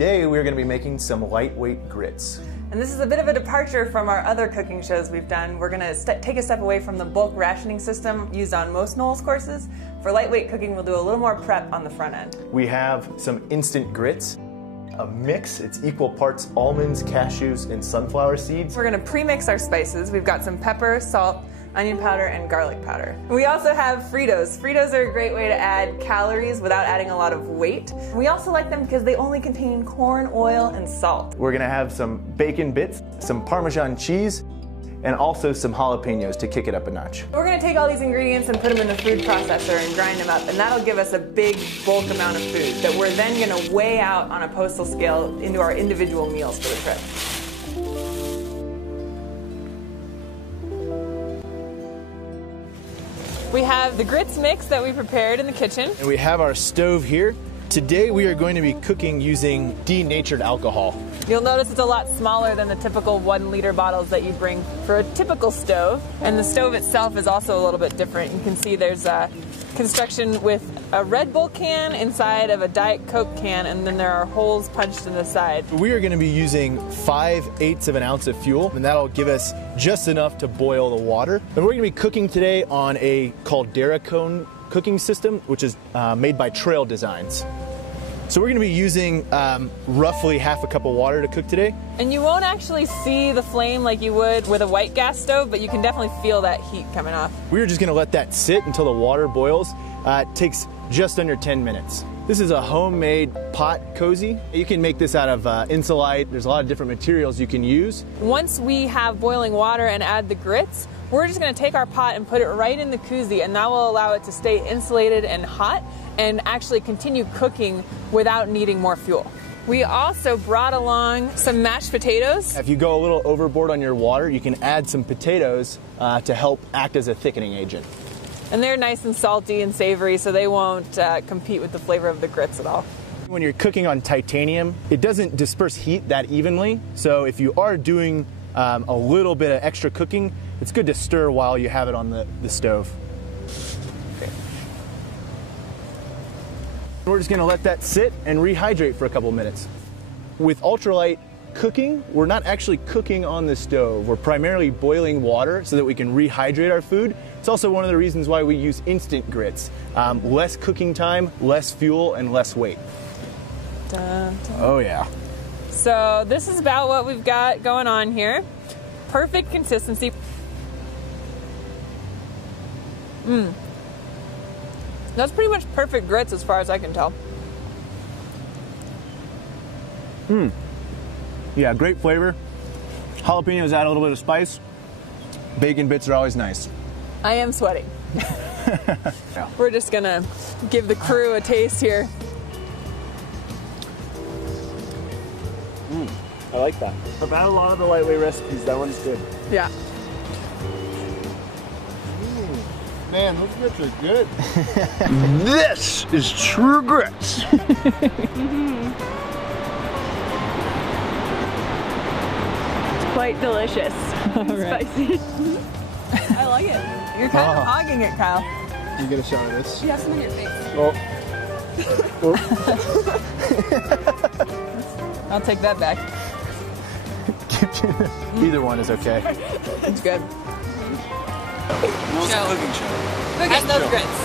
today we're going to be making some lightweight grits. And this is a bit of a departure from our other cooking shows we've done. We're going to take a step away from the bulk rationing system used on most NOLS courses. For lightweight cooking, we'll do a little more prep on the front end. We have some instant grits, a mix. It's equal parts almonds, cashews, and sunflower seeds. We're going to pre-mix our spices. We've got some pepper, salt, onion powder, and garlic powder. We also have Fritos. Fritos are a great way to add calories without adding a lot of weight. We also like them because they only contain corn oil and salt. We're going to have some bacon bits, some Parmesan cheese, and also some jalapenos to kick it up a notch. We're going to take all these ingredients and put them in the food processor and grind them up, and that'll give us a big bulk amount of food that we're then going to weigh out on a postal scale into our individual meals for the trip. We have the grits mix that we prepared in the kitchen. And we have our stove here. Today we are going to be cooking using denatured alcohol. You'll notice it's a lot smaller than the typical 1 liter bottles that you bring for a typical stove. And the stove itself is also a little bit different. You can see there's a construction with a Red Bull can inside of a Diet Coke can, and then there are holes punched in the side. We are going to be using 5/8 of an ounce of fuel, and that'll give us just enough to boil the water. And we're going to be cooking today on a caldera cone cooking system, which is made by Trail Designs. So we're going to be using roughly half a cup of water to cook today. And you won't actually see the flame like you would with a white gas stove, but you can definitely feel that heat coming off. We're just going to let that sit until the water boils. It takes just under 10 minutes. This is a homemade pot cozy. You can make this out of Insulite. There's a lot of different materials you can use. Once we have boiling water and add the grits, we're just going to take our pot and put it right in the koozie, and that will allow it to stay insulated and hot and actually continue cooking without needing more fuel. We also brought along some mashed potatoes. If you go a little overboard on your water, you can add some potatoes to help act as a thickening agent. And they're nice and salty and savory, so they won't compete with the flavor of the grits at all. When you're cooking on titanium, it doesn't disperse heat that evenly, so if you are doing a little bit of extra cooking, it's good to stir while you have it on the stove. Okay. We're just going to let that sit and rehydrate for a couple minutes. With ultralight cooking, we're not actually cooking on the stove. We're primarily boiling water so that we can rehydrate our food. It's also one of the reasons why we use instant grits. Less cooking time, less fuel, and less weight. Dun, dun. Oh yeah. So this is about what we've got going on here. Perfect consistency. That's pretty much perfect grits as far as I can tell. Yeah, great flavor. Jalapenos add a little bit of spice. Bacon bits are always nice. I am sweating. Yeah. We're just gonna give the crew a taste here. I like that. I've had a lot of the lightweight recipes. That one's good. Yeah. Man, those grits are good. This is true grits. It's quite delicious. Spicy. I like it. You're kind of hogging it, Kyle. You get a shot of this? You have some in your face. Oh. I'll take that back. Either one is okay. It's good. Cooking show. And those grits.